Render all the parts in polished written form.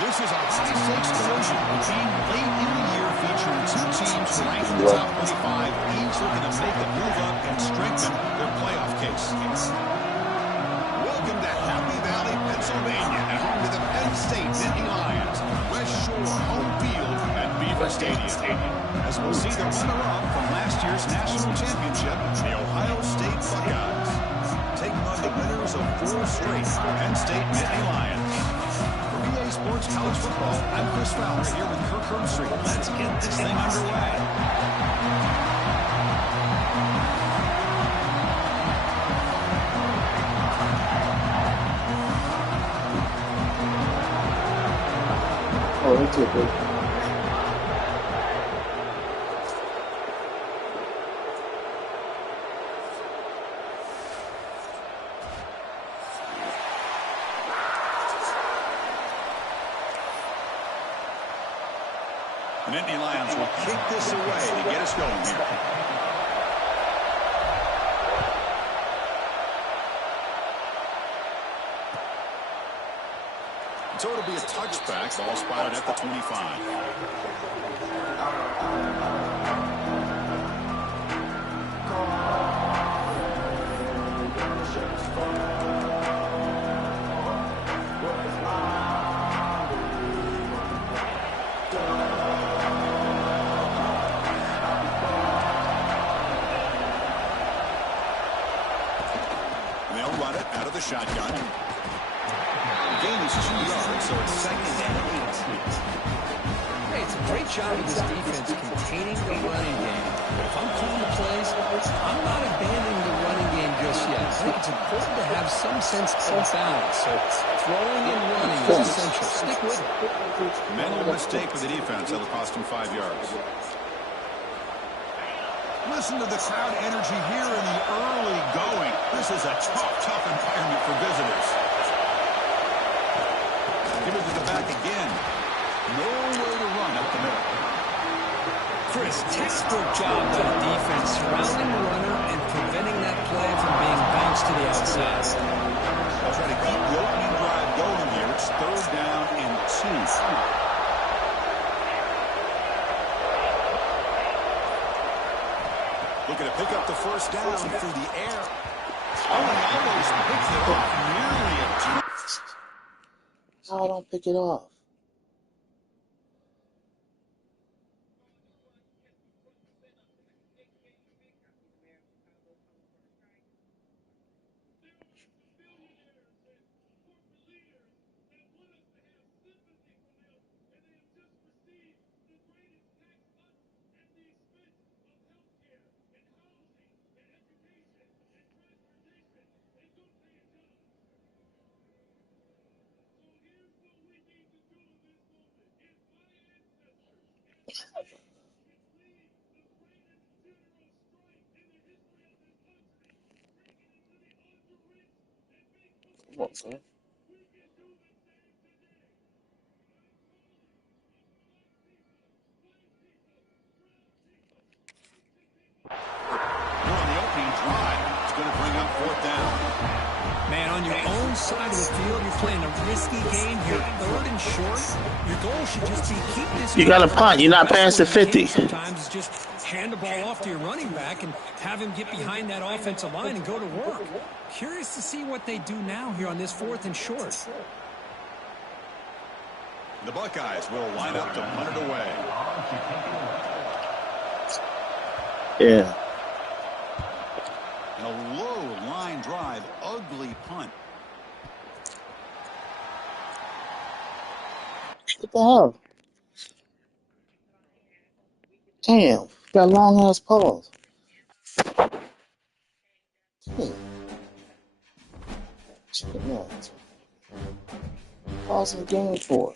This is a high-stakes collision, a game late in the year featuring two teams ranked in the top 25, each looking to make a move up and strengthen their playoff case. Welcome to Happy Valley, Pennsylvania, and home to the Penn State Nittany Lions, West Shore home field at Beaver Stadium. As we'll see the runner-up from last year's national championship, the Ohio State Buckeyes, taking on the winners of 4 straight Penn State Nittany Lions. For PA Sports College Football, I'm Chris Fowler here with Kirk Herbstreit. Let's get this thing underway. Oh, that's it, good. The Nittany Lions will kick this away to get us going here. So it'll be a touchback, ball spotted at the 25. They'll run it out of the shotgun. Gain is 2 yards, so it's 2nd and 8. Hey, it's a great job of this defense containing the running game. But if I'm calling the plays, I'm not abandoning the running game just yet. I think it's important to have some sense of balance. So throwing and running is essential. Stick with it. Mental mistake for the defense. That'll cost him 5 yards. Listen to the crowd energy here in the early going. This is a tough environment for visitors. Give it to the back again. Nowhere to run up the middle. Chris, textbook job by the defense surrounding the runner and preventing that play from being bounced to the outside. They'll try to keep the opening drive going here. It's 3rd down and 2. Looking to pick up the 1st down through the air. Oh, he almost picked it off nearly a... No, I don't pick it off. Come on, son. We're on the opening drive. It's going to bring up 4th down. Man, on your own side of the field, you're playing a risky game. You're 3rd and short. Your goal should just be keep this. You got to punt. You're not past the 50. Sometimes it's just hand the ball off to your running back and have him get behind that offensive line and go to work. Curious to see what they do now here on this 4th and short. The Buckeyes will line up to punt it away. Yeah. And a low line drive, ugly punt. What the hell? Damn. Got long ass paws. Damn. Chicken nuts. Pause the game for.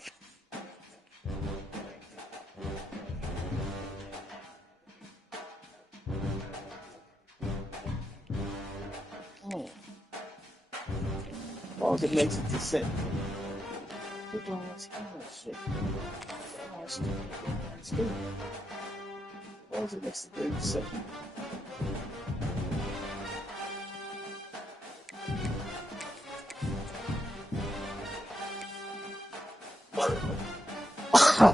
Pause it makes it to 6. People don't understand that shit. Oh, stupid. Pause it makes it 37. Yeah,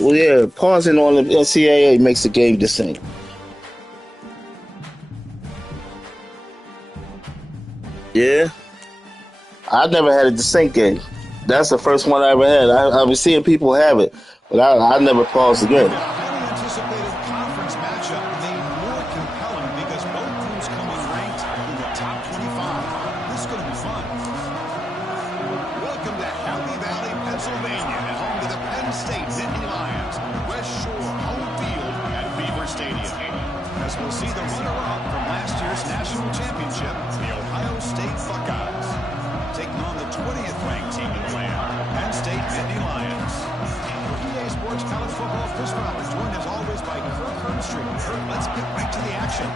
well, yeah, pausing on the NCAA makes the game the same. Yeah, I never had a desync game. That's the first one I ever had. I was seeing people have it, but I never paused the game. A highly anticipated conference matchup made more compelling because both teams come in ranked in the top 25. This is going to be fun. Welcome to Happy Valley, Pennsylvania, and home to the Penn State Nittany Lions. West Shore home field at Beaver Stadium. As we'll see the runner-up from last year's national championship, the Ohio State Buckeyes, taking on the 20th ranked team in the land, Penn State Nittany Lions. EA Sports College Football, Chris Roberts, joined as always by Kirk Herbstreit. Kirk, let's get right to the action.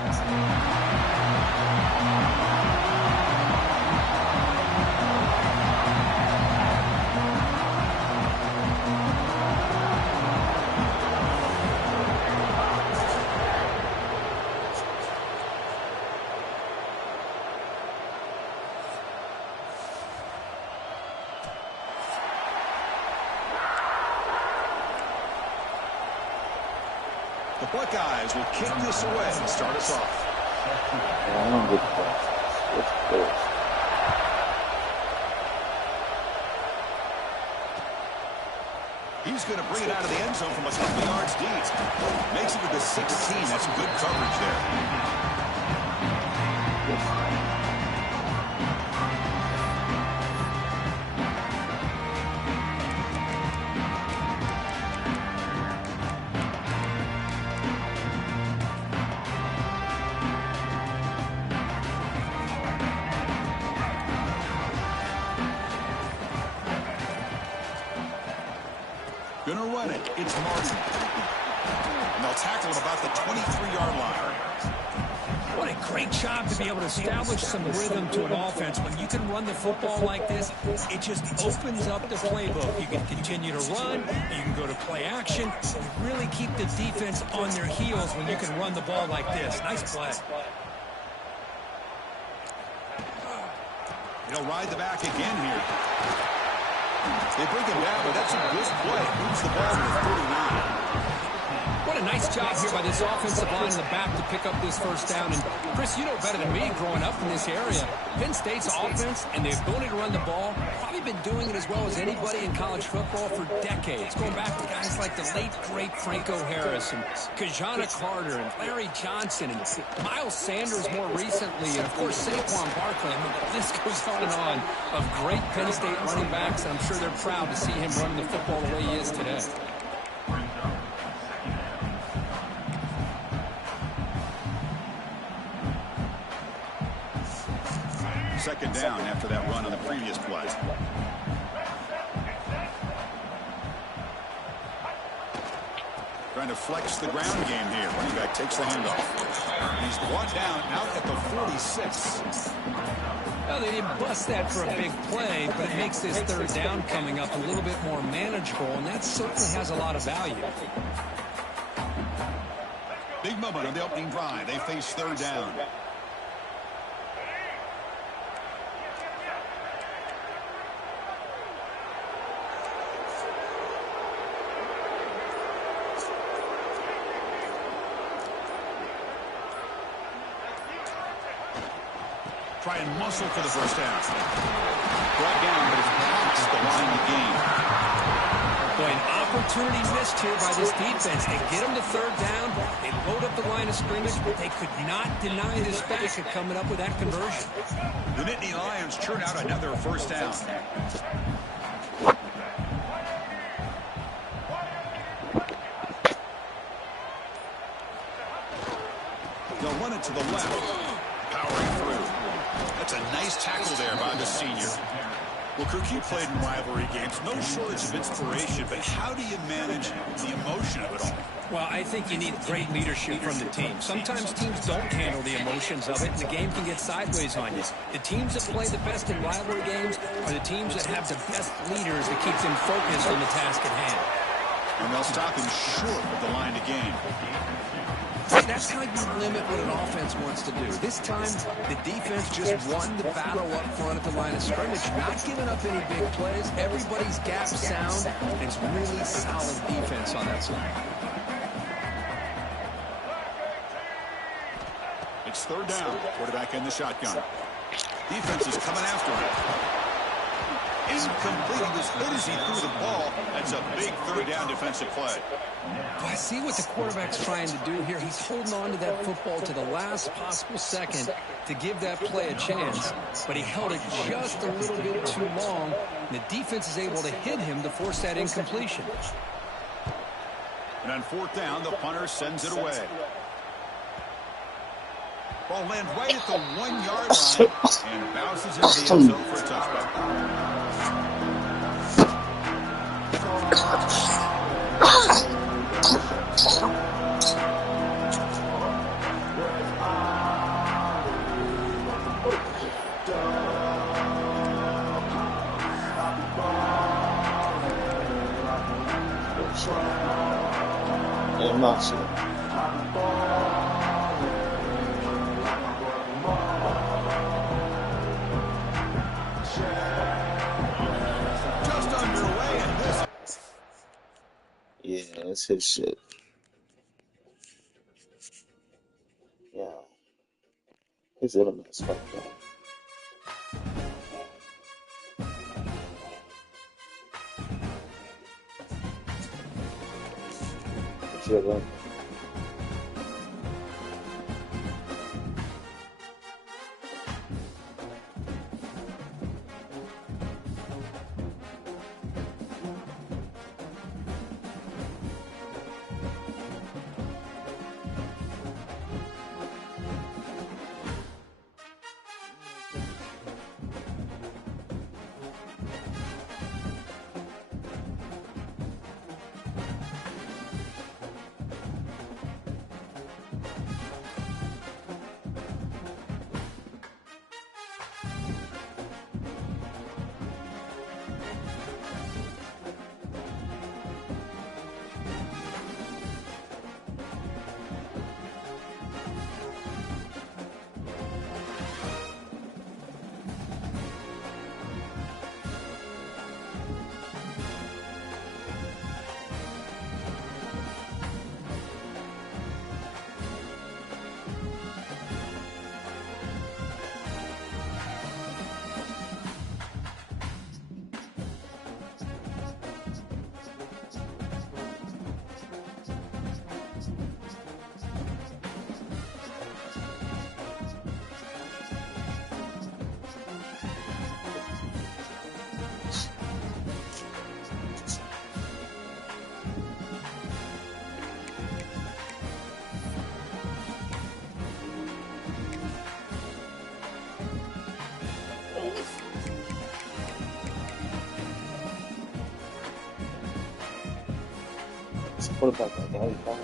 The Buckeyes will kick this away and start us off. He's going to bring it out of the end zone from a couple yards deep. Makes it to the 16. That's good coverage there. Gonna run it. It's Martin. And they'll tackle him about the 23-yard line. What a great job to be able to establish some rhythm to an offense. When you can run the football like this, it just opens up the playbook. You can continue to run. You can go to play action. You really keep the defense on their heels when you can run the ball like this. Nice play. He'll ride the back again here. They bring him down, but that's a good play. Moves the ball to the 49. What a nice job here by this offensive line in the back to pick up this first down. And, Chris, you know better than me growing up in this area. Penn State's offense and the ability to run the ball, probably been doing it as well as anybody in college football for decades. Going back to guys like the late, great Franco Harris and Kajana Carter and Larry Johnson and Miles Sanders more recently. And, of course, Saquon Barkley. I mean, the list goes on and on of great Penn State running backs. And I'm sure they're proud to see him running the football the way he is today. Second down after that run on the previous play. Trying to flex the ground game here. Running back takes the handoff. He's brought down out at the 46. Well, they didn't bust that for a big play, but it makes this third down coming up a little bit more manageable, and that certainly has a lot of value. Big moment on the opening drive. They face third down. Try and muscle for the first down. Brought down, but it's past the line of gain. Boy, an opportunity missed here by this defense. They get them to third down. They load up the line of scrimmage, but they could not deny this back at coming up with that conversion. The Nittany Lions churn out another first down. They'll run it to the left. Powering through. That's a nice tackle there by the senior. Well, Kirk, you played in rivalry games. No shortage of inspiration, but how do you manage the emotion of it all? Well, I think you need great leadership from the team. Sometimes teams don't handle the emotions of it, and the game can get sideways on you. The teams that play the best in rivalry games are the teams that have the best leaders that keep them focused on the task at hand. And they'll stop him short of the line to gain. That's how you limit what an offense wants to do. This time, the defense just won the battle up front at the line of scrimmage, not giving up any big plays. Everybody's gap sound, and it's really solid defense on that side. It's third down. Quarterback in the shotgun. Defense is coming after him. Incomplete. He was hit as he threw the ball. That's a big third down defensive play. I see what the quarterback's trying to do here. He's holding on to that football to the last possible second to give that play a chance, but he held it just a little bit too long. And the defense is able to hit him to force that incompletion. And on fourth down, the punter sends it away. Ball lands right at the 1 yard line and bounces into the end zone for a touchback. Yeah, it's his shit. Yeah. His element's fucked up. Sure, what about that guy?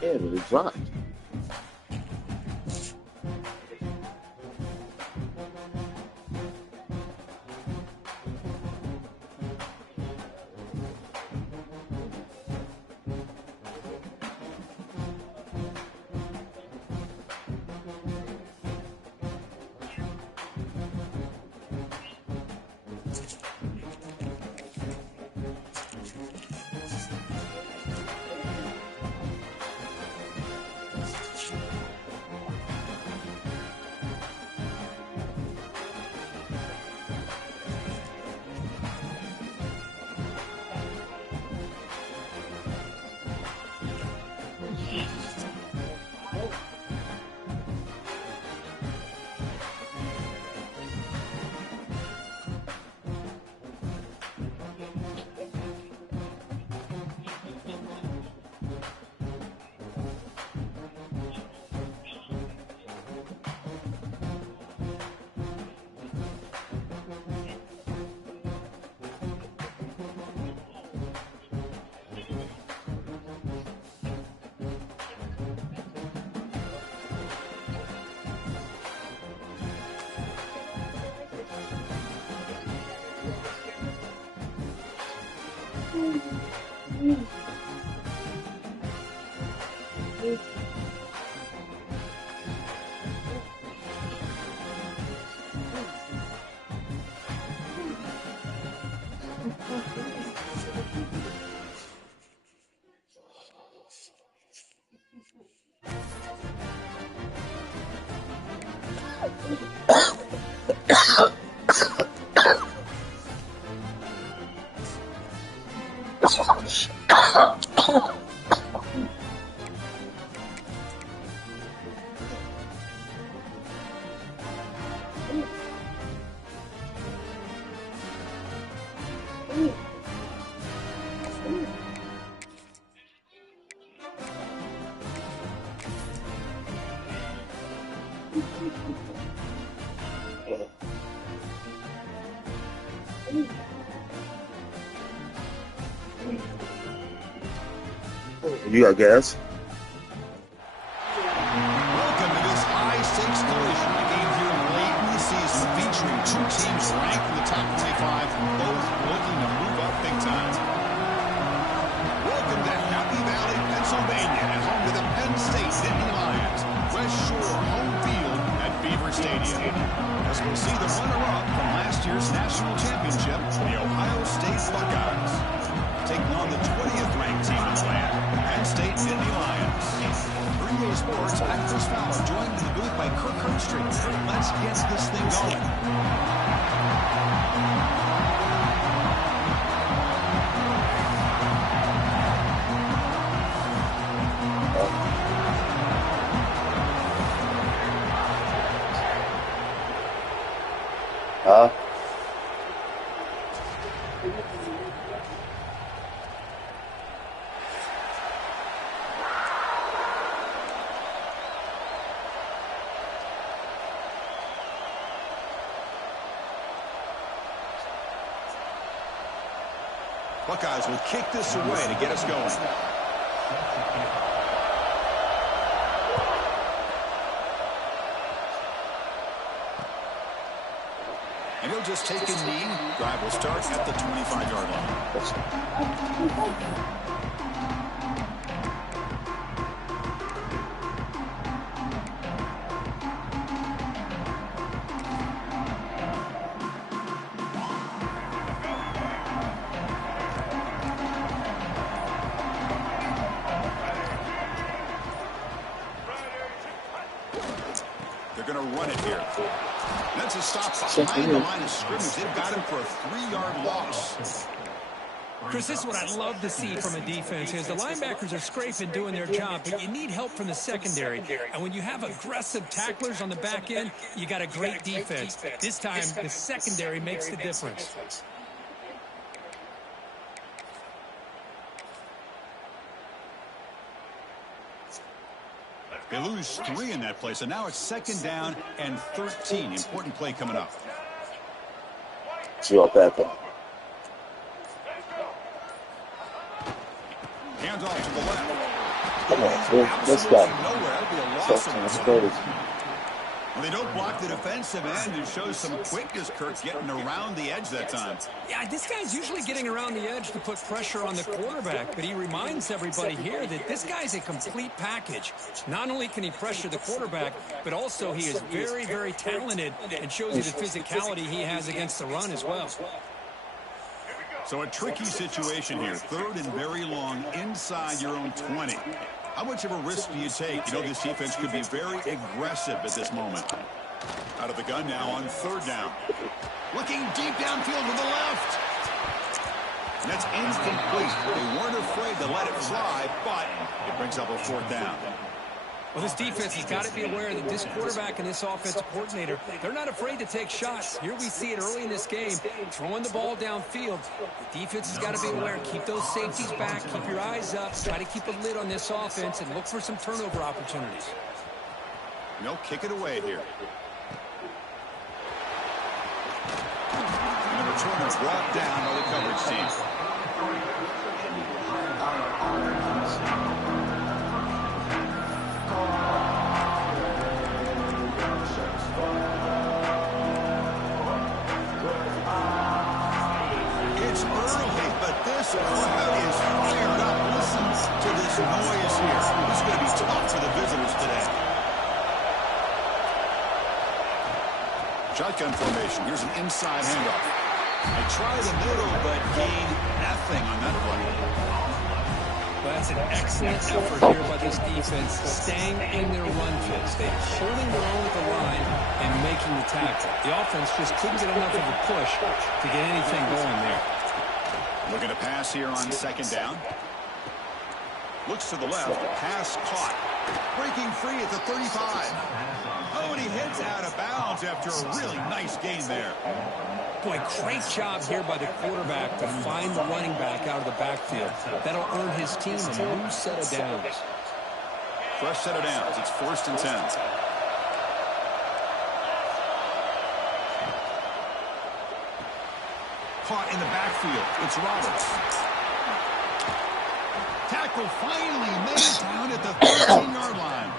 Yeah, but he dropped. You got gas? Welcome to this high-stakes collision. A game here late in the season featuring two teams ranked in the top 25, both looking to move up big time. Welcome to Happy Valley, Pennsylvania, and home to the Penn State Nittany Lions. West Shore home field at Beaver Stadium. As we'll see the runner-up from last year's national championship, the Ohio State Buckeyes, taking on the 20th ranked team in the land, Penn State Nittany Lions. 3A Sports, I'm Chris Fowler, joined in the booth by Kirk Herbstreit. Let's get this thing going. Buckeyes will kick this away to get us going. And he'll just take a knee. Drive will start at the 25-yard line. They're going to run it here. That's a stop behind the line of scrimmage. They've got him for a 3-yard loss. Chris, this is what I'd love to see from a defense is the linebackers are scraping, doing their job, but you need help from the secondary. And when you have aggressive tacklers on the back end, you got a great defense. This time, the secondary makes the difference. They lose 3 in that play, so now it's 2nd down and 13. Important play coming up. See all that though. Hands off to the left. Come on, let's go. That's crazy. When they don't block the defensive end, it shows some quickness, Kirk, getting around the edge that time. Yeah, this guy's usually getting around the edge to put pressure on the quarterback, but he reminds everybody here that this guy's a complete package. Not only can he pressure the quarterback, but also he is very, very talented and shows you the physicality he has against the run as well. So a tricky situation here. 3rd and very long inside your own 20. How much of a risk do you take? You know this defense could be very aggressive at this moment. Out of the gun now on 3rd down. Looking deep downfield with the left. And that's incomplete. They weren't afraid to let it fly, but it brings up a 4th down. Well, this defense has got to be aware that this quarterback and this offensive coordinator, they're not afraid to take shots. Here we see it early in this game, throwing the ball downfield. The defense has got to be aware. Keep those safeties back. Keep your eyes up. Try to keep a lid on this offense and look for some turnover opportunities. No, kick it away here. And the returner brought down by the coverage team. It's early, but this crowd Shotgun formation. Here's an inside handoff. I tried the middle, but gained nothing on that one. Well, that's an excellent effort here by this defense, staying in their run fits. They're holding their own at the line and making the tackle. The offense just couldn't get enough of a push to get anything going there. Looking to pass here on second down. Looks to the left. Pass caught. Breaking free at the 35. Oh, and he heads out of bounds after a really nice gain there. Boy, great job here by the quarterback to find the running back out of the backfield. That'll earn his team a new set of downs. Fresh set of downs. It's 1st and 10. Caught in the backfield. It's Roberts. Tackle finally made down at the 13-yard line.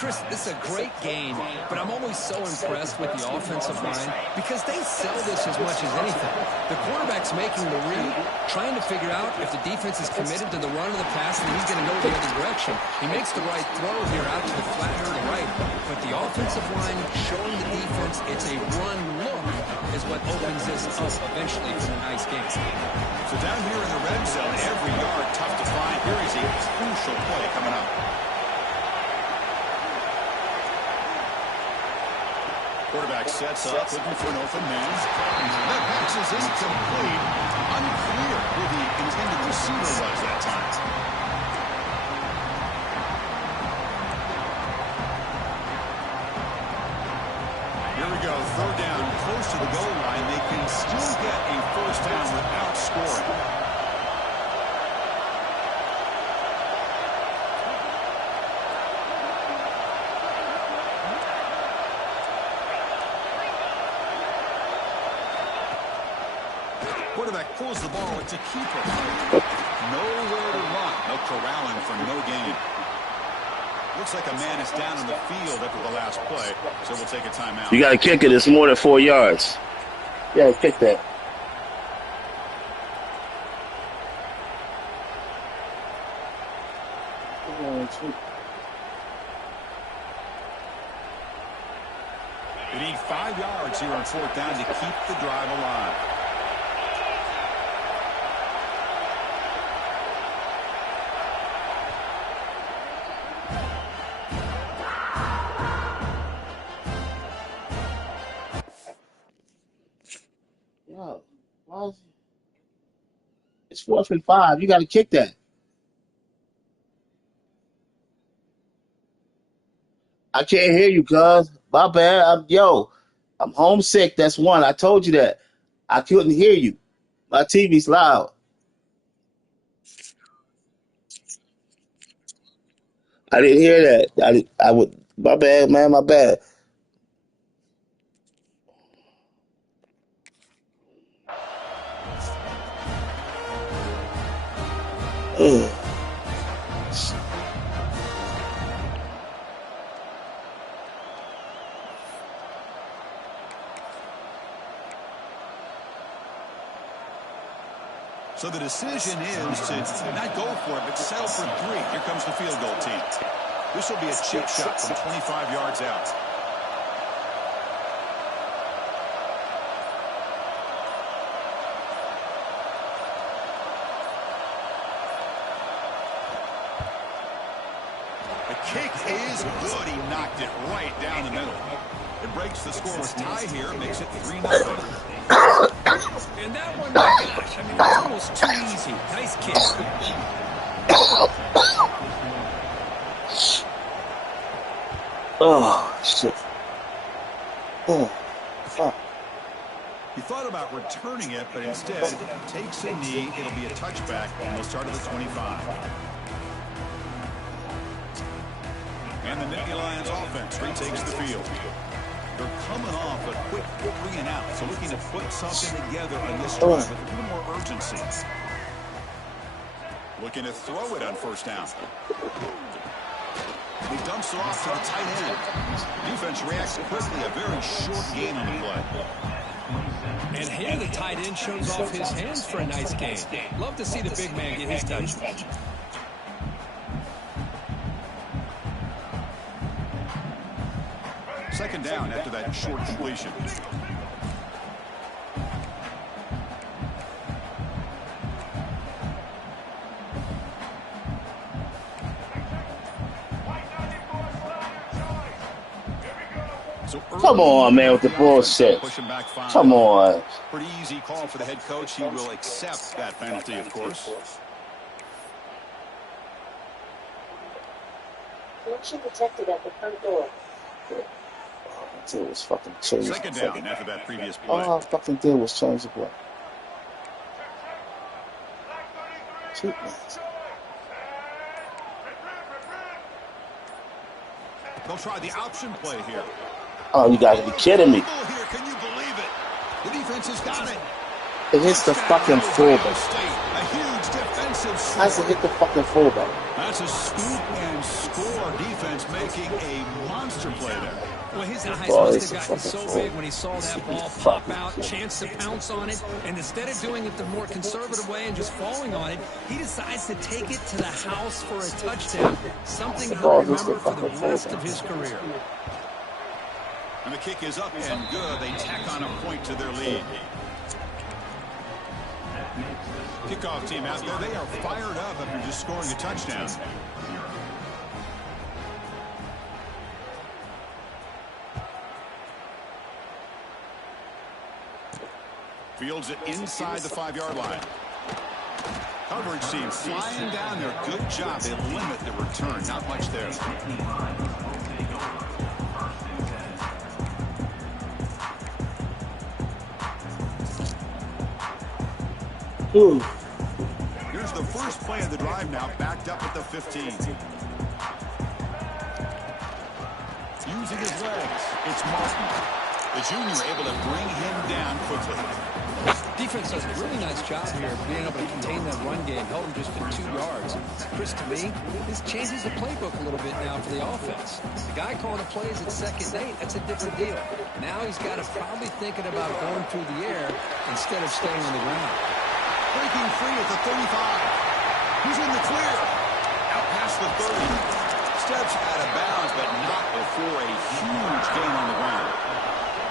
Chris, this is a great game, but I'm always so impressed with the offensive line because they sell this as much as anything. The quarterback's making the read, trying to figure out if the defense is committed to the run or the pass, and he's going to go the other direction. He makes the right throw here out to the flat to the right, but the offensive line showing the defense it's a run look is what opens this up eventually for a nice game. So down here in the red zone, every yard tough to find. Here is a crucial play coming up. Quarterback sets up, looking for an open man. That pass is incomplete. Unclear who the intended receiver was that time. Here we go, 3rd down, close to the goal line. They can still get a 1st down without scoring. Quarterback pulls the ball. It's a keeper. Nowhere to run. No corralling for no gain. Looks like a man is down on the field after the last play, so we'll take a timeout. You got to kick it. It's more than 4 yards. You got to kick that. They need 5 yards here on 4th down to keep the drive alive. It's 4th and 5. You got to kick that. I can't hear you, cuz. My bad. I'm homesick. That's one. I told you that. I couldn't hear you. My TV's loud. I didn't hear that. I would. My bad, man. My bad. Ugh. So the decision is to not go for it, but settle for 3. Here comes the field goal team. This will be a chip shot from 25 yards out. The kick is good. He knocked it right down the middle. It breaks the scoreless tie here, makes it 3-0. And that one, my gosh, I mean, it's almost too easy. Nice kick. Oh, shit. Oh, fuck. He thought about returning it, but instead takes a knee. It'll be a touchback, and they'll start at the 25. And the Nittany Lions offense retakes the field. They're coming off a quick 3 and out, so looking to put something together on this drive with a little more urgency. Looking to throw it on 1st down. He dumps it off to the tight end. Defense reacts quickly, a very short gain on the play. And here the tight end shows off his hands for a nice gain. Love to see the big man get his touch. Second down after that short completion. Come on, man, with the bullshit. Come on. Pretty easy call for the head coach. He will accept that penalty, of course. Collection detected at the front door. It was fucking changed. Second down after that previous play. All I fucking did was change the play. Shoot, man. They'll try the option play here. Oh, you gotta be kidding me. Can you believe it? The defense has got it. It hits the fucking fullback. A huge defensive score. How's it hit the fucking fullback? That's a scoop and score defense making a monster play there. Well, his eyes must have gotten so big when he saw that ball pop out, chance to pounce on it, and instead of doing it the more conservative way and just falling on it, he decides to take it to the house for a touchdown, something he'll remember for the rest of his career. And the kick is up and good. They tack on a point to their lead. Kickoff team out there. They are fired up after just scoring a touchdown. Fields it inside the 5-yard line. Coverage team flying down there. Good job. They limit the return. Not much there. Ooh. Here's the first play of the drive now, backed up at the 15. Using his legs, it's Martin. The junior able to bring him down quickly. Defense does a really nice job here of being able to contain that run game, held him just to 2 yards. Chris, to me, this changes the playbook a little bit now for the offense. The guy calling the plays at 2nd and 8, that's a different deal. Now he's got to probably thinking about going through the air instead of staying on the ground. Breaking free at the 35. He's in the clear. Out past the 30. Steps out of bounds, but not before a huge gain on the ground.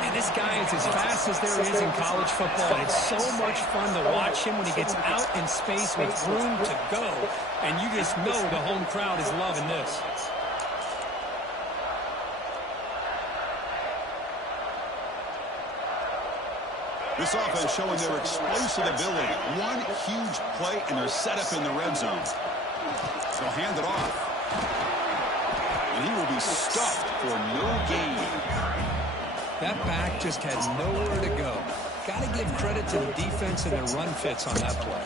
And this guy is as fast as there is in college football. And it's so much fun to watch him when he gets out in space with room to go. And you just know the home crowd is loving this. This offense showing their explosive ability. One huge play, and they're set up in the red zone. They'll hand it off. And he will be stuffed for no gain. That back just had nowhere to go. Got to give credit to the defense and their run fits on that play.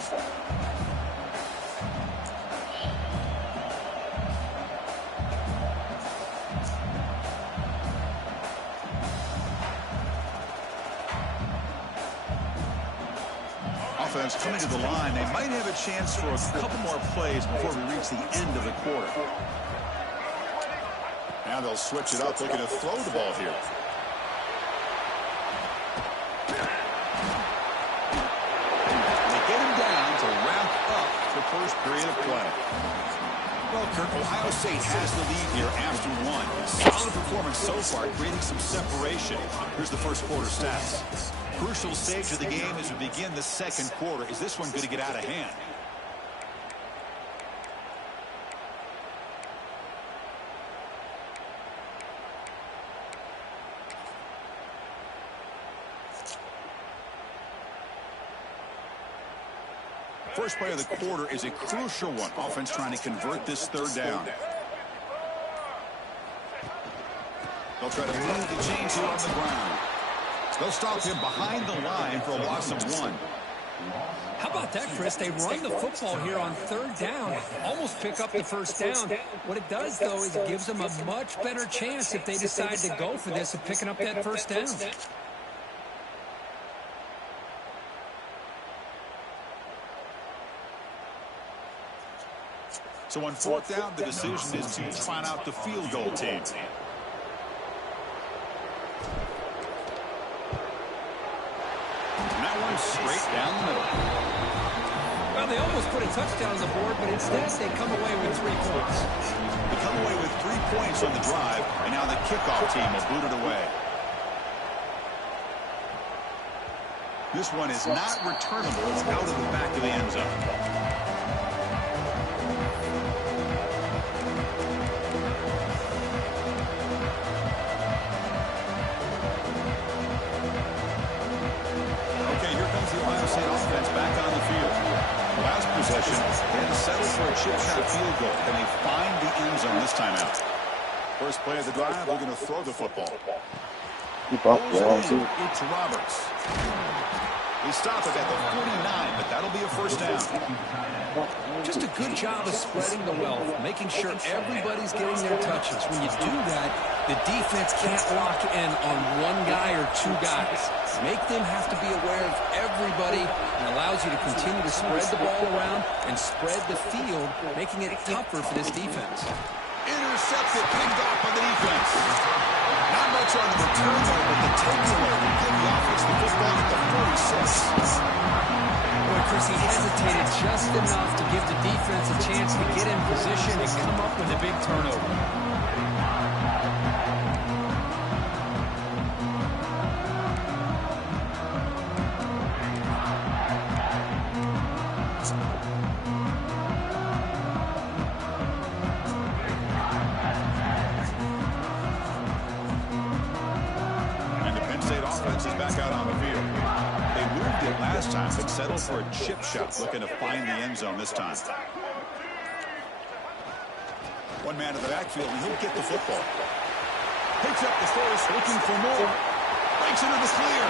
Offense coming to the line. They might have a chance for a couple more plays before we reach the end of the quarter. Now they'll switch it up, looking to throw the ball here. They get him down to wrap up the first period of play. Well, Kirk, Ohio State has the lead here after one. Solid performance so far, creating some separation. Here's the first quarter stats. Crucial stage of the game as we begin the second quarter. Is this one going to get out of hand? First play of the quarter is a crucial one. Offense trying to convert this third down. They'll try to move the chains here on the ground. They'll stop him behind the line for a loss of 1. How about that, Chris? They run the football here on third down, almost pick up the first down. What it does, though, is it gives them a much better chance if they decide to go for this of picking up that first down. So on fourth down, the decision is to trot out the field goal team. And that one straight down the middle. Well, they almost put a touchdown on the board, but instead they come away with 3 points. They come away with 3 points on the drive, and now the kickoff team will boot it away. This one is not returnable. It's out of the back of the end zone. Okay, here comes the Ohio State offense back on the field. Last possession, they had to settle for a chip shot field goal. Can they find the end zone this time out? First play of the drive, they're going to throw the football. It's Roberts. They stop it at the 49, but that'll be a first down. Just a good job of spreading the wealth, making sure everybody's getting their touches. When you do that, the defense can't lock in on one guy or 2 guys. Make them have to be aware of everybody, and allows you to continue to spread the ball around and spread the field, making it tougher for this defense. Intercepted, picked off by the defense. Not much on the return there, but the takeaway will give the offense the football at the 46. Boy, Chris, he hesitated just enough to give the defense a chance to get in position and come up with a big turnover. But settle for a chip shot, looking to find the end zone this time. One man in the backfield, and he'll get the football. Picks up the first, looking for more. Breaks into the clear.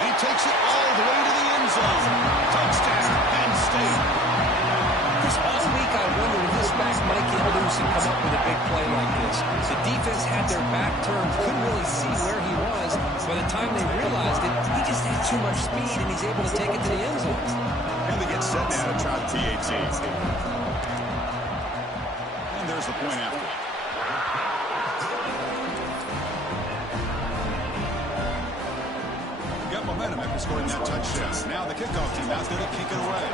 And he takes it all the way to the end zone. Touchdown, Penn State. Chris, all week I wondered if this back might get loose and come up with a big play like this. The defense had their back turned, couldn't really see where he was. By the time they realized it, he just had too much speed, and he's able to take it to the end zone. And they get set now to try the PAT. And there's the point after. Got momentum after scoring that touchdown. Now the kickoff team out there to kick it away.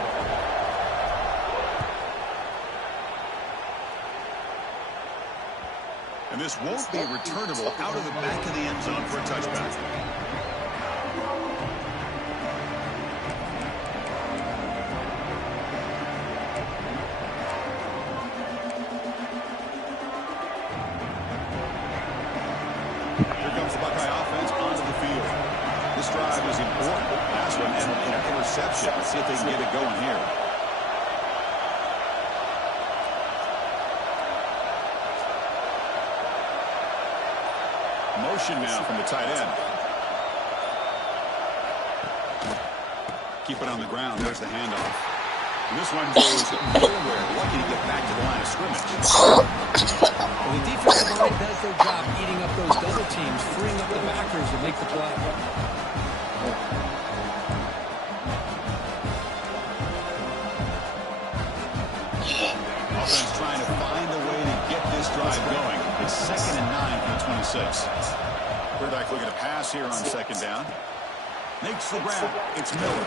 And this won't be returnable out of the back of the end zone for a touchback. Here comes the Buckeye offense onto the field. This drive is important. Last one ended in an interception. Let's see if they can get it going here. Motion now from the tight end. Keep it on the ground. There's the handoff. And this one goes nowhere. Lucky to get back to the line of scrimmage. Well, the defensive line does their job eating up those double teams, freeing up the backers to make the play. Offense trying to find a way to get this drive going. It's 2nd and 9 from the 26. Quarterback looking to pass here on 2nd down. Makes the grab. It's Miller.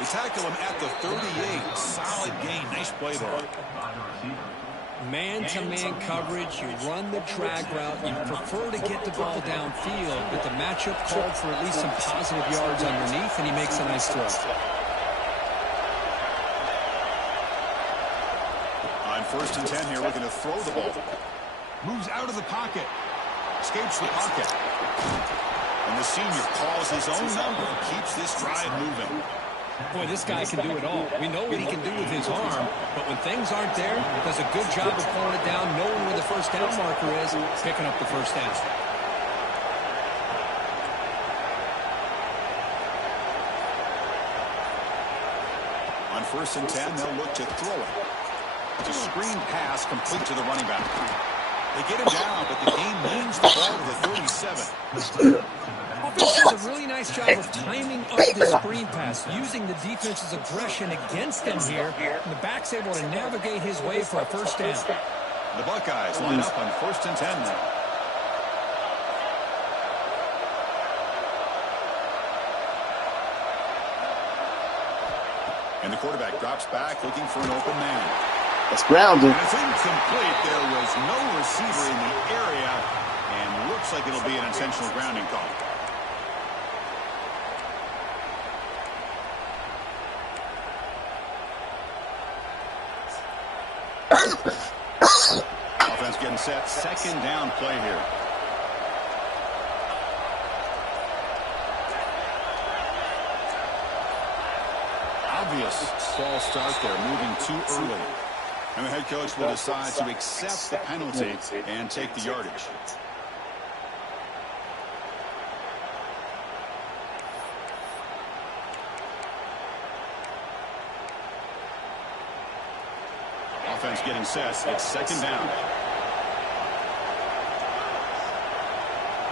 They tackle him at the 38. Solid gain. Nice play there. Man-to-man coverage. You run the drag route. You prefer to get the ball downfield, but the matchup called for at least some positive yards underneath, and he makes a nice throw. On 1st and 10 here, looking to throw the ball. Moves out of the pocket. Escapes the pocket. And the senior calls his own number and keeps this drive moving. Boy, this guy can do it all. We know what he can do with his arm, but when things aren't there, does a good job of pulling it down, knowing where the first down marker is, picking up the first down. On 1st and 10, they'll look to throw it. It's a screen pass complete to the running back. They get him down, but the game means the ball to the 37. Offense does a really nice job of timing up the screen pass, using the defense's aggression against them here, and the back's able to navigate his way for a first down. The Buckeyes line up on 1st and 10 now. And the quarterback drops back looking for an open man. That's grounded. And it's incomplete. There was no receiver in the area, and looks like it'll be an intentional grounding call. Offense getting set. Second down play here. Obvious false start there, moving too early. And the head coach will decide to accept the penalty and take the yardage. Offense getting set. It's second down.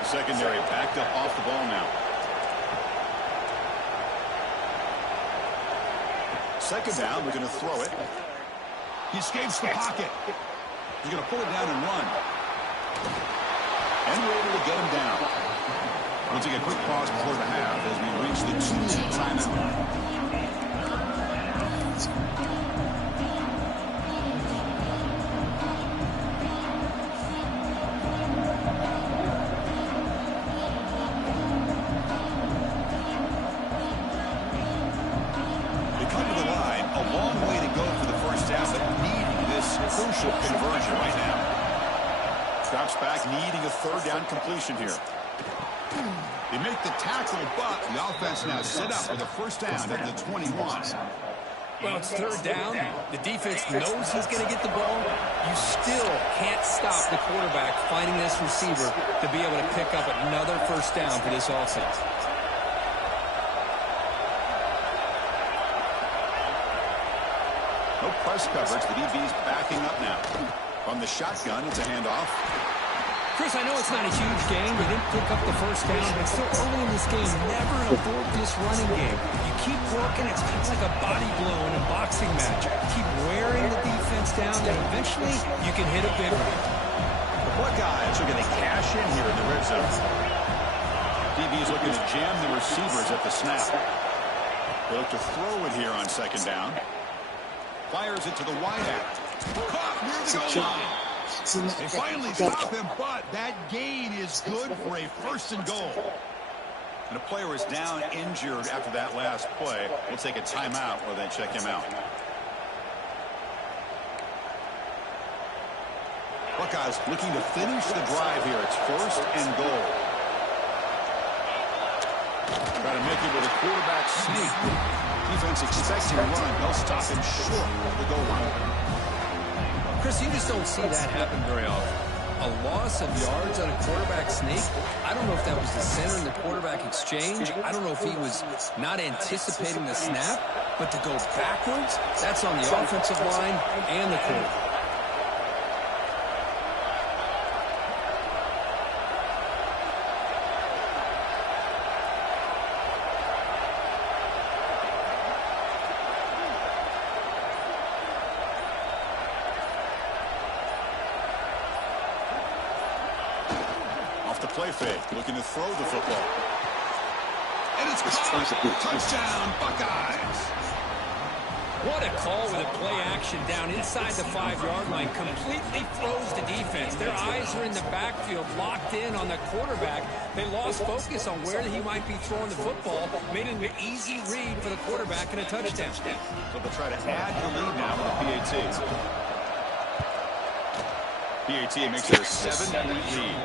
The secondary backed up off the ball now. Second down, we're going to throw it. He escapes the pocket. He's going to pull it down and run. And we're able to get him down. We'll take a quick pause before the half as we reach the 2-minute timeout. Crucial conversion right now. Drops back, needing a third down completion here. They make the tackle, but the offense now set up with a first down at the 21. Well, it's third down. The defense knows he's going to get the ball. You still can't stop the quarterback finding this receiver to be able to pick up another first down for this offense. No press coverage. The DB's backing up now. From the shotgun, it's a handoff. Chris, I know it's not a huge game. You didn't pick up the first down, but still early in this game, never abort this running game. You keep working. It's kind of like a body blow in a boxing match. Keep wearing the defense down, and eventually you can hit a big one. The Buckeyes are going to cash in here in the red zone. DB's looking to jam the receivers at the snap. They look to throw it here on second down. Fires it to the wideout. Caught near the goal line. They finally stop him, but that gain is good for a first and goal. And a player is down injured after that last play. We'll take a timeout while they check him out. Buckeyes looking to finish the drive here. It's first and goal. Try to make it with a quarterback sneak. Defense expecting a run. They'll stop him short of the goal line. Chris, you just don't see that happen very often. A loss of yards on a quarterback sneak. I don't know if that was the center in the quarterback exchange. I don't know if he was not anticipating the snap. But to go backwards, that's on the offensive line and the quarterback. Play fake, looking to throw the football. And it's caught. Touchdown, Buckeyes. What a call with a play action down inside the 5-yard line. Completely froze the defense. Their eyes are in the backfield, locked in on the quarterback. They lost focus on where he might be throwing the football. Made it an easy read for the quarterback and a touchdown. So they'll try to add the lead now with a PAT. PAT makes it a 7-point lead.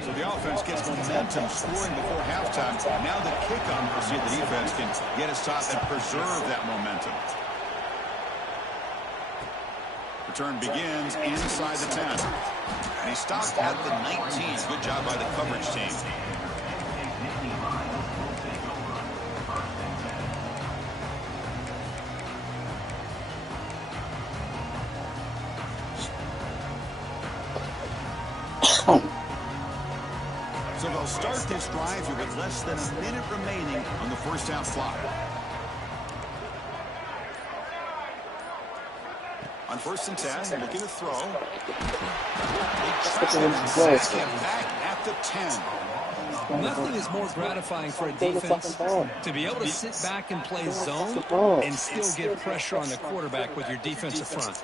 So the offense gets momentum scoring before halftime. Now the kickoff, we'll see if the defense can get a stop and preserve that momentum. Return begins inside the 10. And he stopped at the 19. Good job by the coverage team. So they'll start this drive here with less than a minute remaining on the first half clock. On 1st and 10, looking to throw. Back at the 10. Nothing is more gratifying for a defense to be able to sit back and play zone and still get pressure on the quarterback with your defensive front.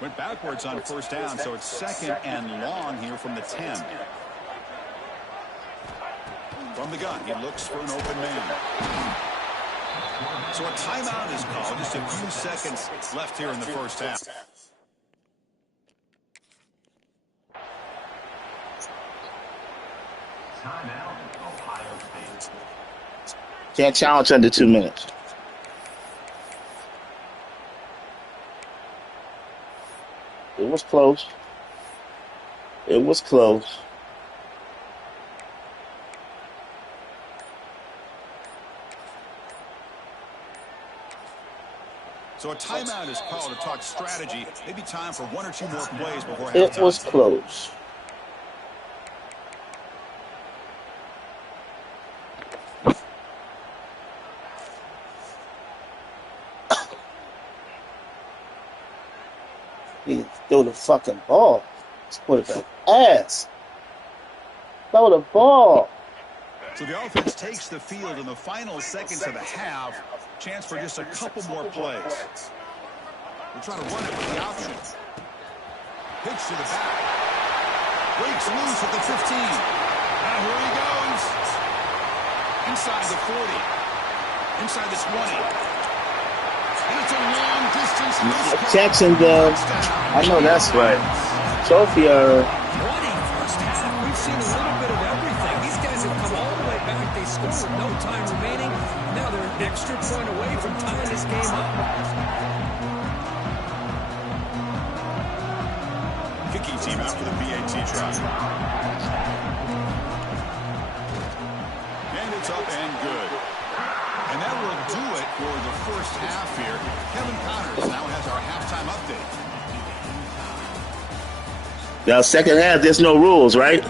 Went backwards on 1st down, so it's 2nd and long here from the 10. From the gun, he looks for an open man. So a timeout is called. Just a few seconds left here in the 1st half. Can't challenge under 2 minutes. It was close. It was close. So a timeout is called to talk strategy. Maybe time for 1 or 2 more plays before halftime. It was close. He threw the fucking ball. Let's put it back. Ass. Throw the ball. So the offense takes the field in the final seconds of the half. Chance for just a couple more plays. We're trying to run it with the option. Pitch to the back. Breaks loose at the 15. Now here he goes. Inside the 40. Inside the 20. And it's a long distance. Jacksonville. I know that's right. Trophy. First half, we've seen a little bit of everything. These guys have come all the way back. They scored with no time remaining. Now they're an extra point away from tying this game up. Kicking team out for the PAT try. And it's up and good. And that will do it for the 1st half here. Kevin Connors now has our halftime update. Now, 2nd half, there's no rules, right?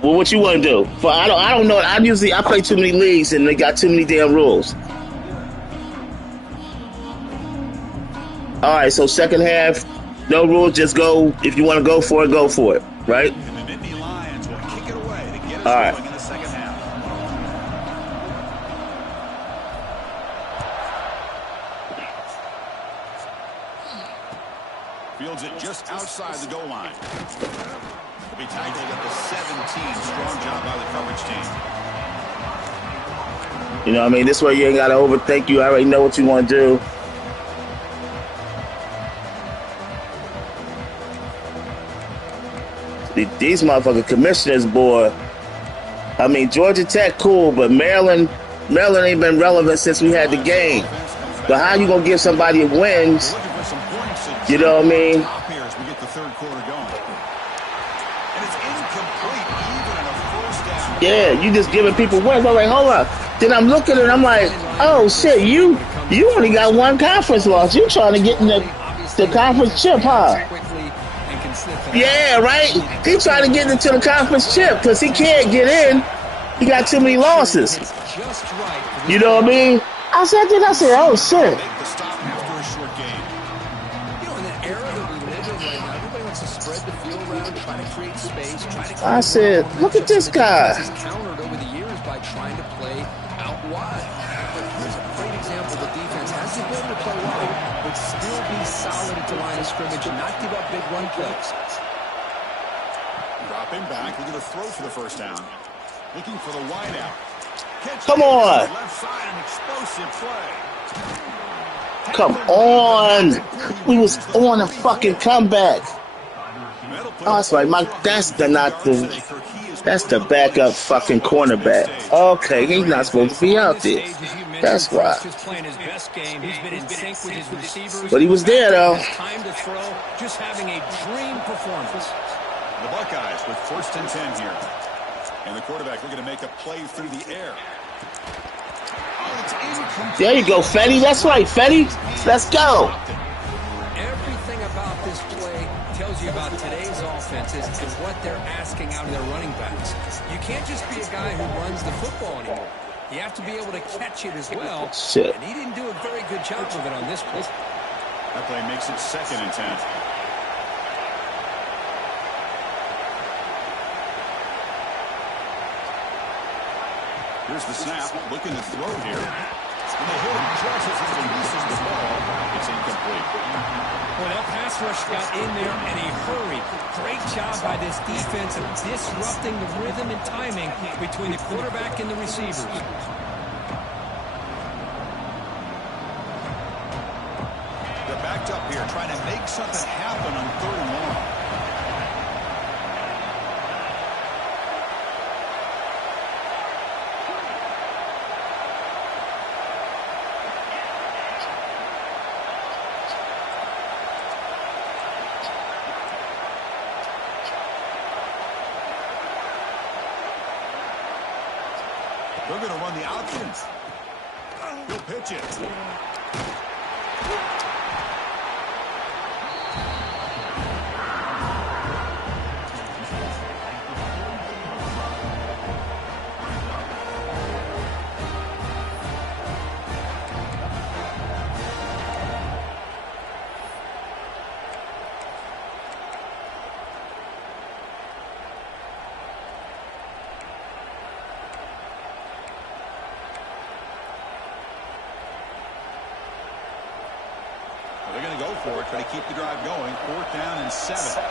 Well, what you want to do? For I don't know. I play too many leagues and they got too many damn rules. All right, so 2nd half, no rules. Just go. If you want to go for it, right? And the Nittany Lions will kick it away to get us All right. going in the 2nd half. Fields it just outside the goal line. Will be tackled at the 17. Strong job by the coverage team. You know what I mean? This way you ain't got to overthink. You already know what you want to do. These motherfucking commissioners, boy. I mean, Georgia Tech, cool, but Maryland ain't been relevant since we had the game. But how you going to give somebody wins? You know what I mean? Yeah, you just giving people wins. I'm like, hold up. Then I'm looking and I'm like, oh shit, you only got 1 conference loss. You trying to get in the conference chip, huh? Yeah, right? He trying to get into the conference chip because he can't get in. He got too many losses. You know what I mean? I said, oh shit. I said, look at this guy. Countered over the years by trying to play out wide. Here's a great example. The defense has the ability to play wide, but still be solid at the line of scrimmage and not give up big run plays. Dropping back, looking to throw for the 1st down. Looking for the wideout. Come on. Left side, an explosive play. Come on. We was on a fucking comeback. Oh, that's right. That's the backup fucking cornerback. Okay, he's not supposed to be out there. That's right. But he was there though. Time to throw, just having a dream performance. The Buckeyes with 1st and 10 here. And the quarterback looking to make a play through the air. There you go, Fetty. That's right, Fetty. Let's go. Everything about this play tells you about today's offenses and what they're asking out of their running backs. You can't just be a guy who runs the football anymore. You have to be able to catch it as well. Shit. And he didn't do a very good job of it on this play. That play makes it 2nd and 10. Here's the snap, looking to throw here. And they hit him just as he releases the ball. It's incomplete. Well, that pass rush got in there in a hurry. Great job by this defense of disrupting the rhythm and timing between the quarterback and the receivers. They're backed up here, trying to make something happen on 3rd and long. They're going to run the options. He'll pitch it. They're going to go for it, try to keep the drive going. 4th down and 7.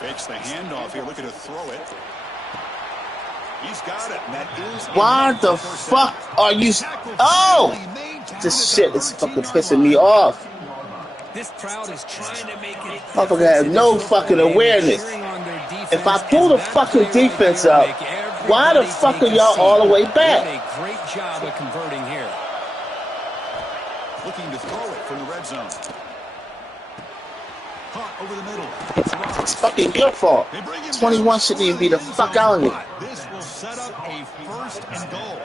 Fakes the handoff here, looking to throw it. He's got it, and that is... Why the fuck are you... Oh! This shit is fucking pissing me off. This crowd is trying to make it... Motherfucker has no fucking awareness. If I pull the fucking defense up, why the fuck are y'all all the way back? A great job of converting here. Looking to throw it from the red zone. Caught over the middle. It's fucking your fault. 21 shouldn't even be the fuck out of it. This will set up a 1st and goal.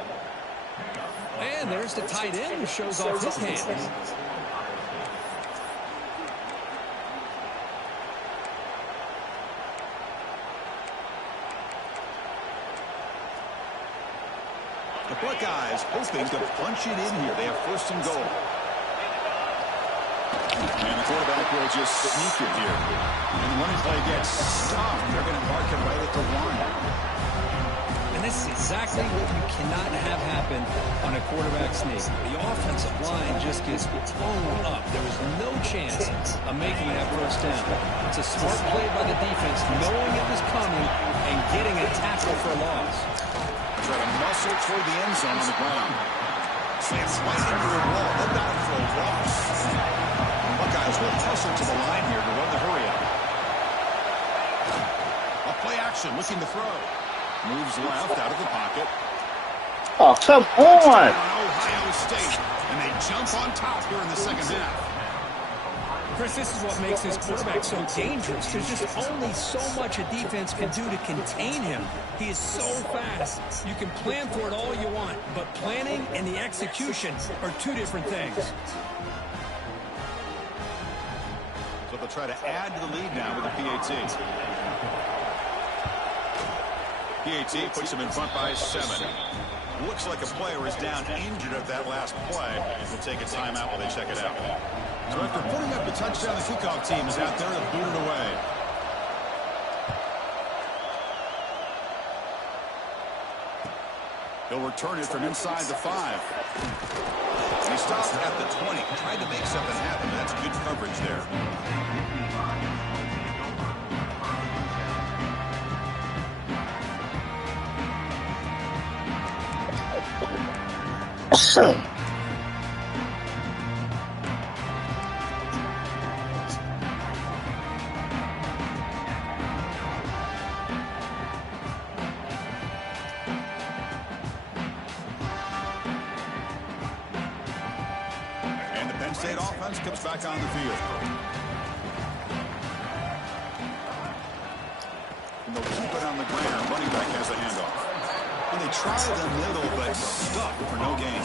And there's the tight end who shows off his hands. The Buckeyes hoping to punch it in here. They have 1st and goal. And the quarterback will just sneak it here. And the running play gets stopped. They're going to mark it right at the 1. And this is exactly what you cannot have happen on a quarterback sneak. The offensive line just gets blown up. There was no chance of making that 1st down. It's a smart play by the defense, knowing it was coming and getting a tackle for a loss. Try to muscle toward the end zone on the ground. Slants right into the wall. They've got him for a loss. Buckeyes will hustle to the line here to run the hurry up. A play action, looking to throw. Moves left out of the pocket. Oh, come on. Ohio State, and they jump on top here in the 2nd half. Chris, this is what makes this quarterback so dangerous. There's just only so much a defense can do to contain him. He is so fast. You can plan for it all you want, but planning and the execution are 2 different things. So they'll try to add to the lead now with a PAT. PAT puts him in front by 7. Looks like a player is down injured at that last play. We'll take a timeout while they check it out. So after putting up the touchdown, the kickoff team is out there to boot it away. He'll return it from inside the 5. And he stopped at the 20. Tried to make something happen, but that's good coverage there. And the Penn State offense comes back on the field. And they'll keep it on the ground. Running back has a handoff. And they try the middle, but stuck for no gain.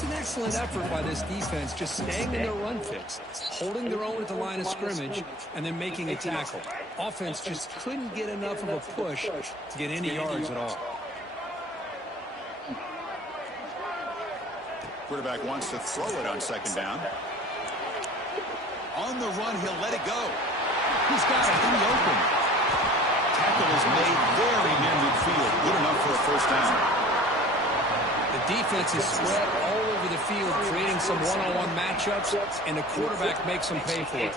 It's an excellent effort by this defense, just staying in their run fix, holding their own at the line of scrimmage, and then making a tackle. Offense just couldn't get enough of a push to get any yards at all. Quarterback wants to throw it on second down. On the run, he'll let it go. He's got it in the open. Tackle is made very near midfield. Good enough for a first down. The defense is spread all over the field, creating some one-on-one matchups, and the quarterback makes them pay for it.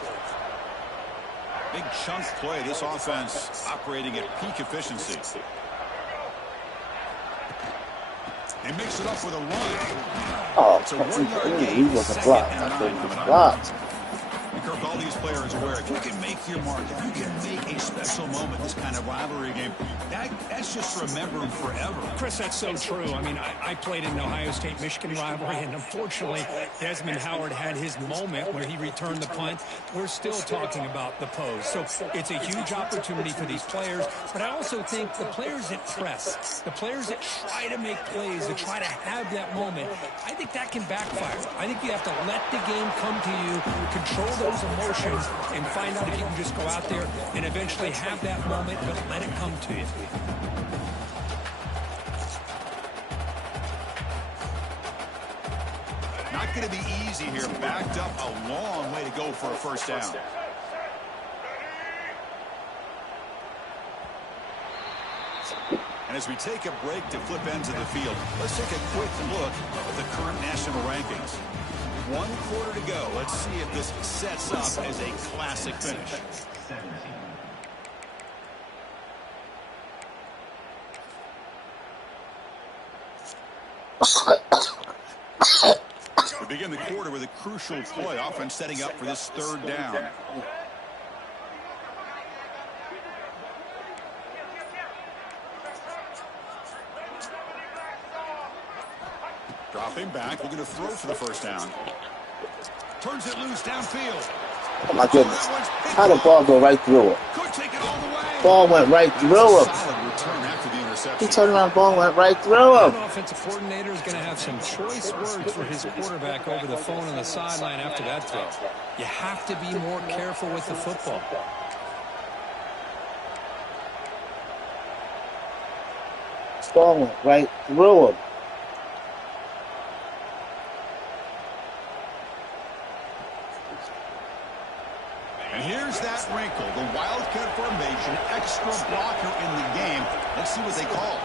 Big chunk play. This offense operating at peak efficiency. They mix it up with a run. Oh, It's a 1 yard gain. he was a block. I think he was blocked. Kirk, all these players aware, if you can make your mark, if you can make a special moment, this kind of rivalry game, that's just remembered forever. Chris, that's so true. I mean, I played in an Ohio State-Michigan rivalry, and unfortunately, Desmond Howard had his moment where he returned the punt. We're still talking about the pose. So it's a huge opportunity for these players, but I also think the players that press, the players that try to make plays, that try to have that moment, I think that can backfire. I think you have to let the game come to you, control those emotions, and find out if you can just go out there and eventually have that moment, but let it come to you. Not going to be easy here. Backed up a long way to go for a first down. And as we take a break to flip ends of the field, let's take a quick look at the current national rankings. 1 quarter to go. Let's see if this sets up as a classic finish. We begin the quarter with a crucial play. Offense setting up for this third down. Dropping back, looking to throw for the first down. Turns it loose downfield. Oh my goodness. How the ball go right through it? Could take it all the way. Ball went right through him. Solid return after the interception. He turned around, ball went right through him. That offensive coordinator is going to have some choice words for his quarterback over the phone on the sideline after that throw. You have to be more careful with the football. Ball went right through him. And here's that wrinkle, the Wildcat formation, extra blocker in the game. Let's see what they call.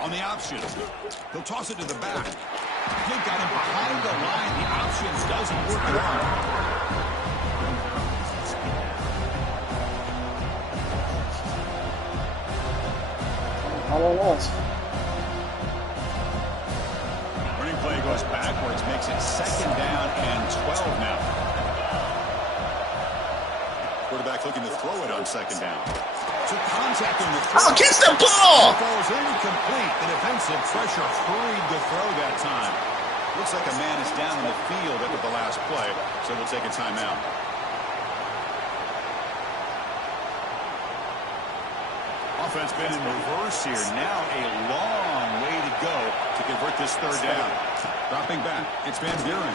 On the option, he'll toss it to the back. He got him behind the line. The option doesn't work at all. I don't know. Running play goes backwards, makes it second down and 12 now. Quarterback looking to throw it on second down. Took contact on the throw. Oh, kiss the ball! The ball is incomplete. The defensive pressure hurried the throw that time. Looks like a man is down in the field after the last play, so we'll take a timeout. Offense been in reverse here. Now a long way to go to convert this third down. Dropping back, it's Van Buren.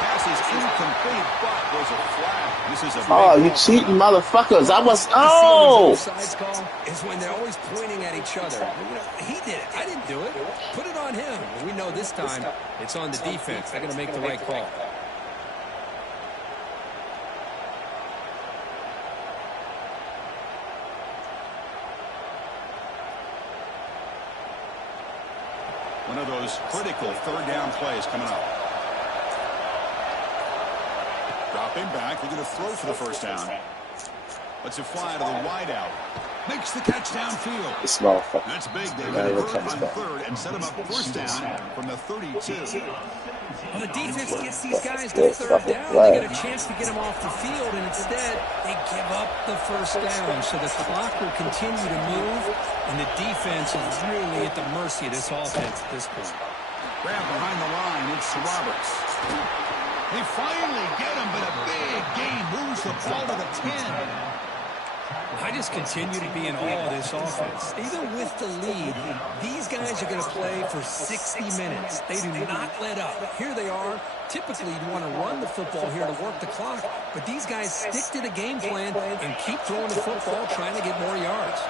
Pass is incomplete, but there's a flag. This is a Oh, you cheating motherfuckers. I was, oh! Sides call is when they're always pointing at each other. You know, he did it. I didn't do it. Put it on him. We know this time it's on the defense. They're going to make the right call. One of those critical third down plays coming up. Dropping back, looking to throw for the first down. Lets it fly to the wideout. Makes the catch downfield. This motherfucker. That's big. They Never convert comes on back. third and set him up first down from the 32. Well, the defense gets these guys to third down. They get a chance to get them off the field, and instead they give up the first down. So the clock will continue to move, and the defense is really at the mercy of this offense at this point. Grab behind the line. It's Roberts. They finally get him, but a big gain moves the ball to the 10. I just continue to be in awe of this offense. Even with the lead, these guys are going to play for 60 minutes. They do not let up. Here they are. Typically, you want to run the football here to work the clock, but these guys stick to the game plan and keep throwing the football, trying to get more yards.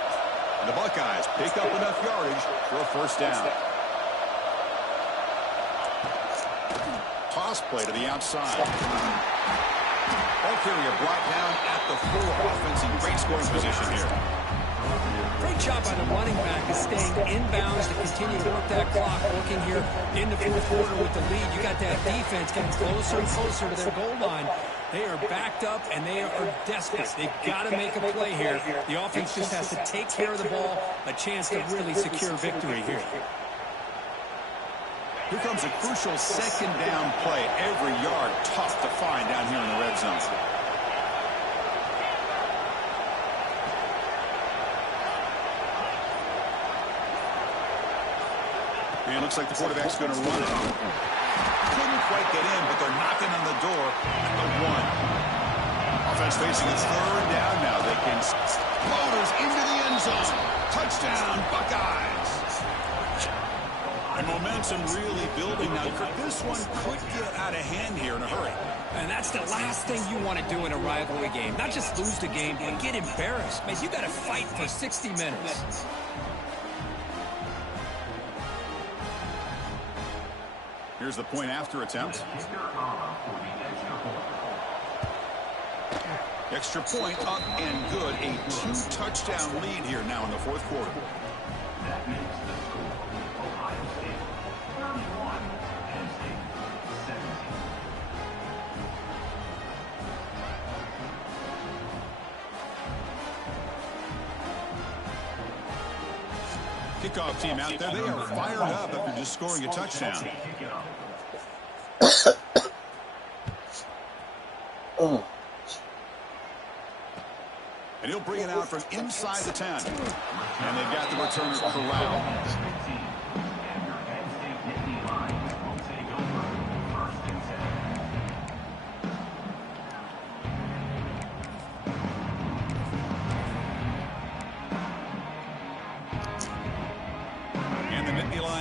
And the Buckeyes pick up enough yardage for a first down. Toss play to the outside. Ball carrier brought down at the 4. Offense in great scoring position here. Great job by the running back is staying inbounds to continue to work that clock. Working here in the fourth quarter with the lead. You got that defense getting closer and closer to their goal line. They are backed up and they are desperate. They've got to make a play here. The offense just has to take care of the ball. A chance to really secure victory here. Here comes a crucial second down play. Every yard tough to find down here in the red zone. And it looks like the quarterback's going to run it. Couldn't quite get in, but they're knocking on the door at the 1. Offense facing a third down now. They can floaters into the end zone. Touchdown, Buckeyes. And momentum really building now. This one could get out of hand here in a hurry. And that's the last thing you want to do in a rivalry game. Not just lose the game, but get embarrassed. Man, you got to fight for 60 minutes. Here's the point after attempt. Extra point up and good. A 2-touchdown lead here now in the fourth quarter. That makes the score Ohio State 31, Penn State 17. Kickoff team out there, they are fired up after just scoring a touchdown. And he'll bring it out from inside the 10. And they've got the returner corralled.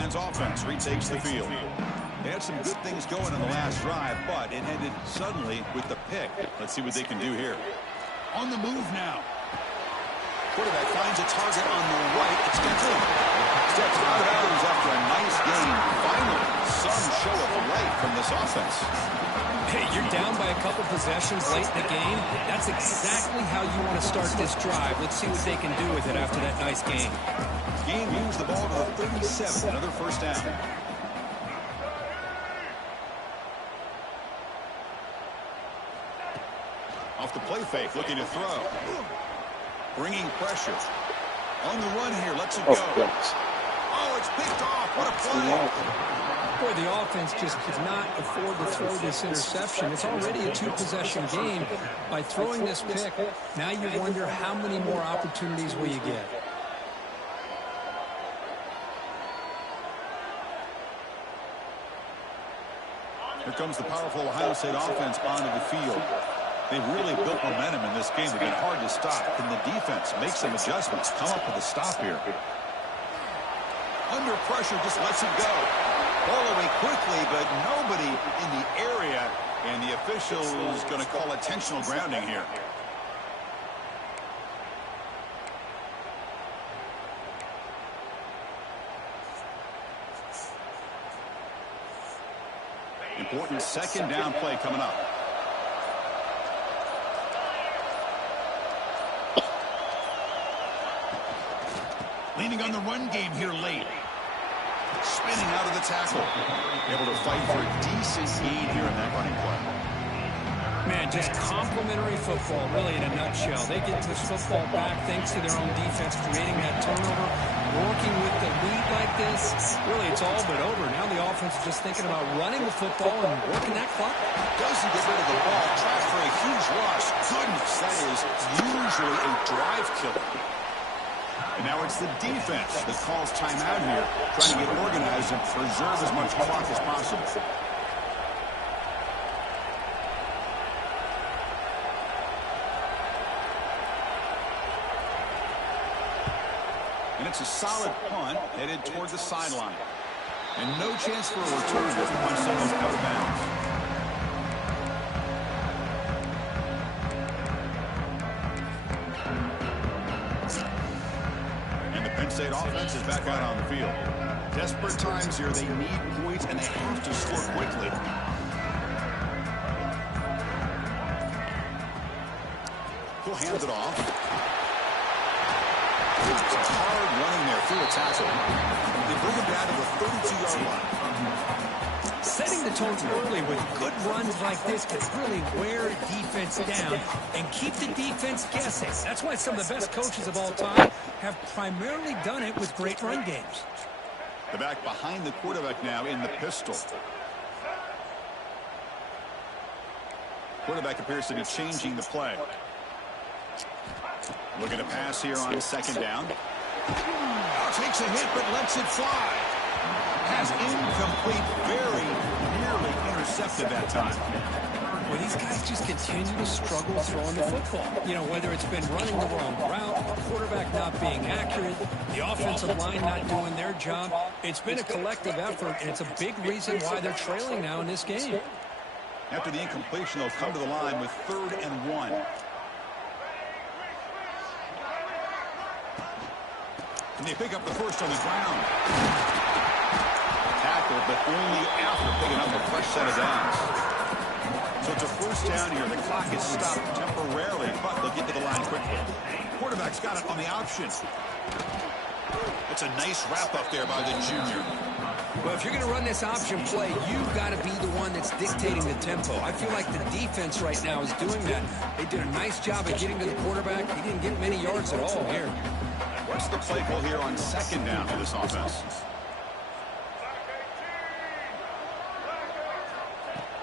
Offense retakes the field. They had some good things going in the last drive, but it ended suddenly with the pick. Let's see what they can do here. On the move now. Quarterback finds a target on the right. It's complete. Steps out of bounds after a nice game. Finally, some show of life from this offense. Hey, you're down by a couple possessions late in the game. That's exactly how you want to start this drive. Let's see what they can do with it after that nice game. Game moves the ball to the 37. Another first down. Off the play fake, looking to throw. Bringing pressure. On the run here, lets it go. Oh, it's picked off. What a play. Boy, the offense just could not afford to throw this interception. It's already a 2-possession game. By throwing this pick, now you wonder how many more opportunities will you get. Here comes the powerful Ohio State offense onto the field. They've really built momentum in this game. They've been hard to stop. Can the defense make some adjustments? Come up with a stop here. Under pressure, just lets it go. Ball away quickly, but nobody in the area. And the official is going to call intentional grounding here. Important second down play coming up. Leaning on the run game here late. Spinning out of the tackle. Able to fight for a decent gain here in that running play. Man, just complimentary football, really, in a nutshell. They get this football back thanks to their own defense, creating that turnover, working with the lead like this. Really, it's all but over. Now the offense is just thinking about running the football and working that clock. Doesn't get rid of the ball. Tries for a huge rush. Goodness, that is usually a drive killer. And now it's the defense that calls timeout here, trying to get organized and preserve as much clock as possible. And it's a solid punt headed toward the sideline. And no chance for a return as the punt signals out of bounds. And the Penn State offense is back out on the field. Desperate times here. They need points, and they have to score quickly. He'll hand it off. It's a hard running there through a tackle. They bring him down to the 32-yard line. Setting the tone early with good runs like this can really wear defense down and keep the defense guessing. That's why some of the best coaches of all time have primarily done it with great run games. The back behind the quarterback now in the pistol. Quarterback appears to be changing the play. Looking to pass here on second down. Takes a hit but lets it fly. Has incomplete, very nearly intercepted that time. Well, these guys just continue to struggle throwing the football. You know, whether it's been running the wrong route, quarterback not being accurate, the offensive line not doing their job. It's been a collective effort, and it's a big reason why they're trailing now in this game. After the incompletion, they'll come to the line with 3rd and 1. And they pick up the first on the ground. Tackle, but only after picking up a fresh set of downs. So it's a first down here. The clock is stopped temporarily, but they'll get to the line quickly. Quarterback's got it on the option. It's a nice wrap up there by the junior. Well, if you're going to run this option play, you've got to be the one that's dictating the tempo. I feel like the defense right now is doing that. They did a nice job of getting to the quarterback. He didn't get many yards at all here. What's the play call here on second down for this offense?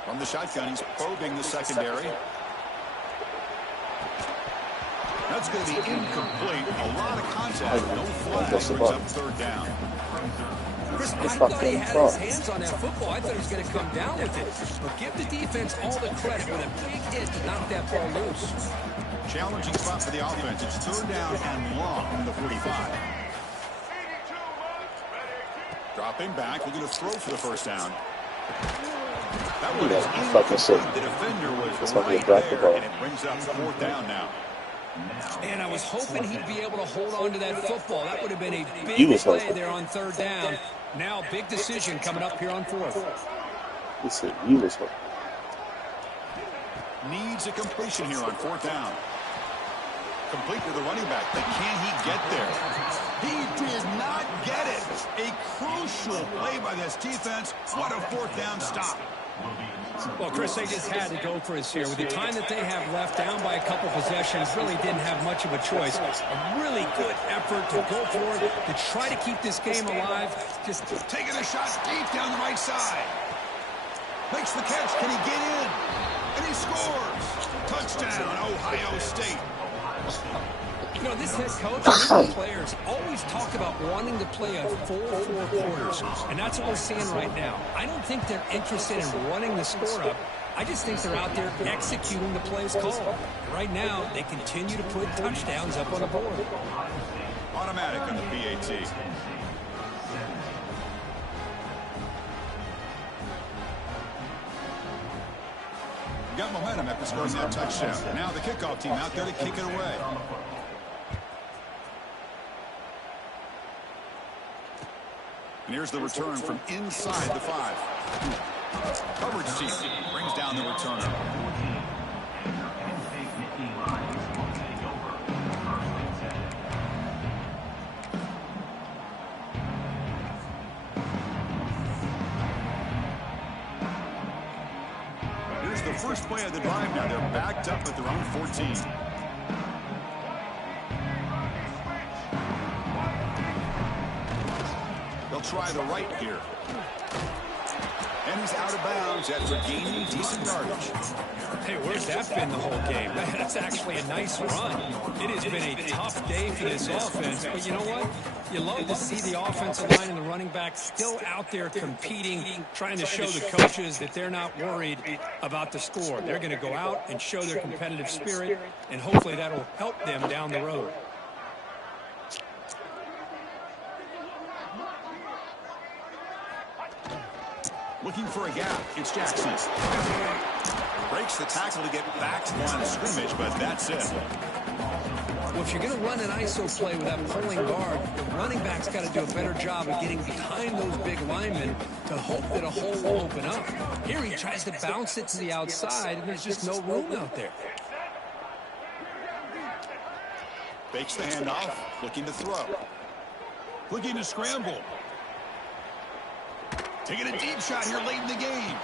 From the shotgun, he's probing the secondary. That's going to be incomplete. A lot of contact. No flag. Brings up 3rd down. Chris, I thought he had his hands on that football. I thought he was going to come down with it. But give the defense all the credit with a big hit to knock that ball loose. Challenging spot for the offense. It's 3rd down and long from the 45. Dropping back. Looking to throw for the first down. That one is incomplete. The defender was right there, and it brings up 4th down now. And I was hoping he'd be able to hold on to that football. That would have been a big play there on 3rd down. Now, big decision coming up here on 4th. Needs a completion here on 4th down. Complete to the running back, but can he get there? He did not get it. A crucial play by this defense. What a 4th down stop. Well, Chris, they just had to go for it here. With the time that they have left, down by a couple possessions, really didn't have much of a choice. A really good effort to go for it, to try to keep this game alive. Just taking a shot deep down the right side. Makes the catch. Can he get in? And he scores. Touchdown, Ohio State. You know, this head coach and these players always talk about wanting to play a full 4 quarters, and that's what we're seeing right now. I don't think they're interested in running the score up. I just think they're out there executing the plays called. Right now, they continue to put touchdowns up on the board. Automatic on the PAT. Got momentum after scoring that touchdown. Now the kickoff team out there to kick it away. And here's the return from inside the 5. Coverage team brings down the returner. Here's the first play of the drive now. They're backed up at their own 14. Try the right here. And he's out of bounds after gaining decent yardage. Hey, where's that been the whole game? That's actually a nice run. It has been a tough day for this offense, but you know what? You love to see the offensive line and the running back still out there competing, trying to show the coaches that they're not worried about the score. They're going to go out and show their competitive spirit, and hopefully that'll help them down the road. Looking for a gap. It's Jackson. Breaks the tackle to get back to the line of scrimmage, but that's it. Well, if you're going to run an ISO play with that pulling guard, the running back's got to do a better job of getting behind those big linemen to hope that a hole will open up. Here he tries to bounce it to the outside, and there's just no room out there. Fakes the handoff, looking to throw. Looking to scramble. Taking a deep shot here late in the game.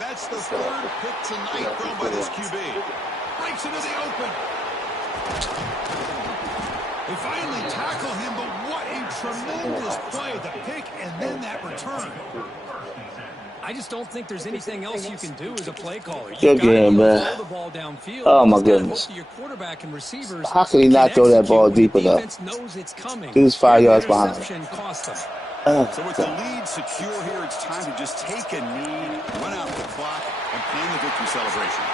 That's the third pick tonight thrown by this QB. Breaks into the open. They finally tackle him, but what a tremendous play. The pick and then that return. I just don't think there's anything else you can do as a play caller. Good game, man. Throw the ball downfield. Oh, my You just gotta goodness. hope that your quarterback and receivers How could he not throw that ball execute. deeper, The though? defense knows it's coming. He was 5 yards behind him. Interception cost them. So with the lead secure here, it's time to just take a knee, run out the clock, and plan the victory celebration.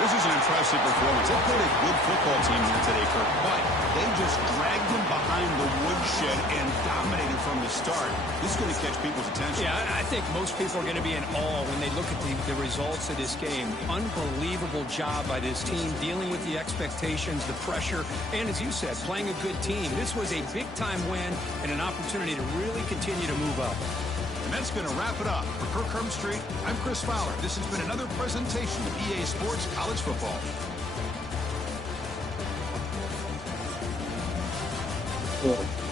This is an impressive performance. They played a good football team here today, Kirk, but they just dragged them behind the woodshed and dominated from the start. This is going to catch people's attention. Yeah, I think most people are going to be in awe when they look at the results of this game. Unbelievable job by this team, dealing with the expectations, the pressure, and as you said, playing a good team. This was a big-time win and an opportunity to really continue to move up. And that's going to wrap it up. For Kirk Herbstreit, I'm Chris Fowler. This has been another presentation of EA Sports College Football. Yeah.